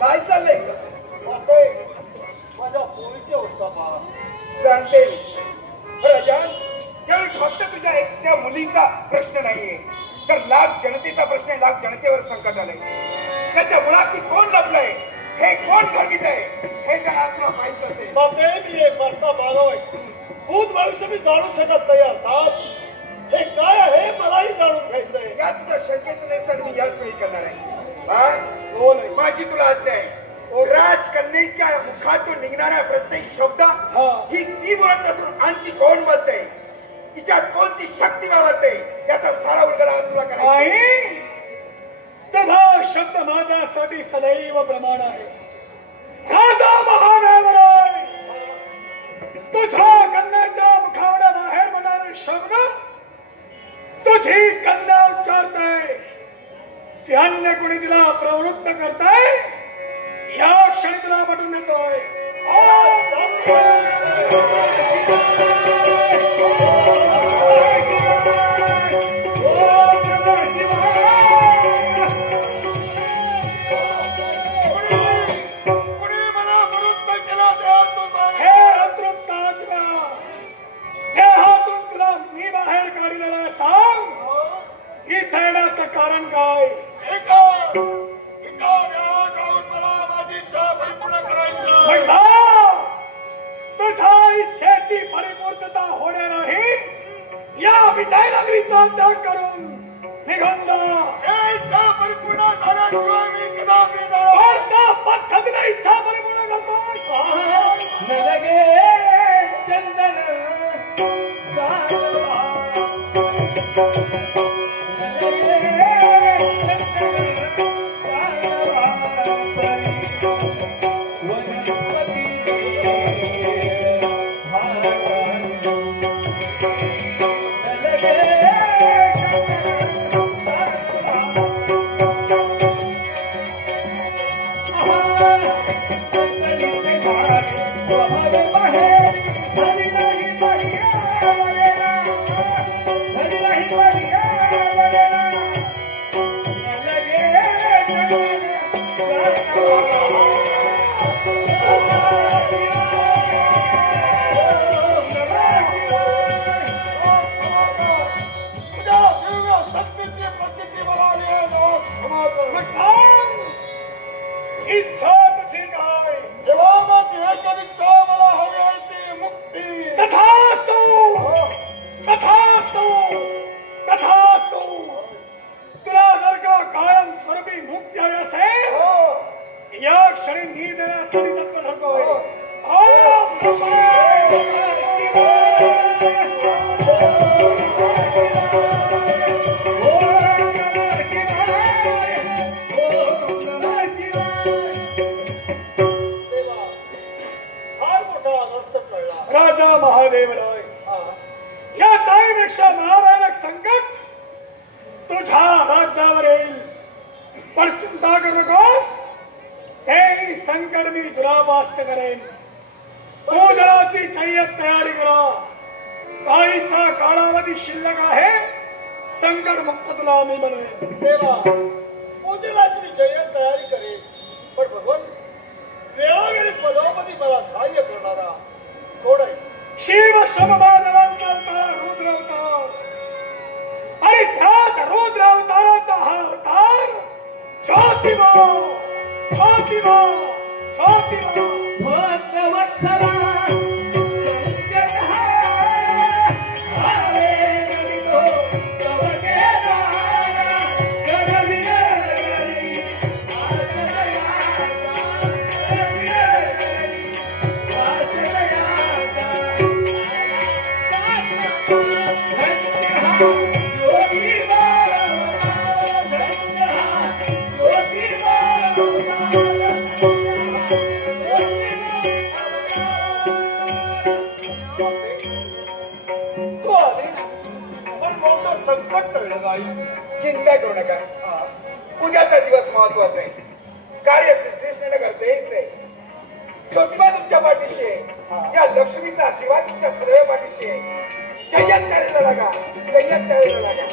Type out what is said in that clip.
काय चाललंय माझ्या पोरीची अवस्था पहा. जाणते राजन, त्यावेळी फक्त तुझ्या एकट्या मुलीचा प्रश्न नाहीये, तर लाख जनतेचा प्रश्न आहे. लाख जनतेवर संकट आलंय. त्याच्या मुलाशी कोण लपलंय, हे कोण घडवीत आहे, हे तर आज तुला माहित असेल. मी एक वार्ता मानव आहे. भूत भविष्य मी जाणू शकत नाही. अर्थात हे काय आहे मलाही जाणून घ्यायचंय. या तुझ्या शंकेचं निरसन मी याच वेळी करणार आहे. माझी तुला आज्ञा आहे. राजकन्येच्या मुखातून निघणारा प्रत्येक शब्द ही ती बोलत असून आणखी कोण बोलतंय, तिच्यात कोणती शक्ती वावरते, याचा सारा उलगडा तुला करायचा. तथा शब्द माझ्यासाठी सदैव प्रमाण आहे. राजा महादेवराय, तुझ्या कन्याच्या मुखावर बाहेर म्हणणारे शब्द तुझी कन्या उच्चारते की अन्य कोणी तिला प्रवृत्त करताय, या क्षणी तुला पटून देतोय. मी बाहेर काढलेला सांग, इथे येण्याचं कारण काय. तुझ्या इच्छेची परिपूर्तता होणार नाही या विजयनगरीचा त्याग करून निघून जा. परिपूर्ण झाल्याशिवाय मी कदापि कोणत्या पद्धतीने इच्छा परिपूर्ण करतात लगे चंदन इच्छा तुझी काय देवा माझी एकच इच्छा मला हवी आहे ती मुक्ती. तथास्तु तथास्तु तथास्तु. तुला जर का कायम स्वरूपी मुक्ती हवी असेल या क्षणी मी देण्यासाठी तत्पर ठरतोय. राजा महादेवराय या ताईपेक्षा महाभयानक संकट तुझ्या राज्यावर येईल पण चिंता करू नकोस. ते संकट मी दुरापास्त करेन. पूजनाची जय्यत तयारी करा. काहीचा कालावधी शिल्लक आहे. संकट मुक्त तुला मी बनवेन. देवा पूजनाची जय्यत तयारी करेल पण भगवान वेळोवेळी पदोपदी मला सहाय्य करणारा कोण आहे? शिव सममानवंता रुद्र अवतार आणि त्यात रुद्र अवताराचा हा अवतार ज्योतिबा ज्योतिबा ज्योतिबा चिंता करू नका. उद्याचा दिवस महत्वाचा आहे. कार्य श्रीकृष्ण करते ज्योतिबा तुमच्या पाठीशी आहे. या लक्ष्मीचा आशीर्वाद तुमच्या सदैव पाठीशी आहे. जय्यत तयारीला लागा. जय्यत तयारीला लागा.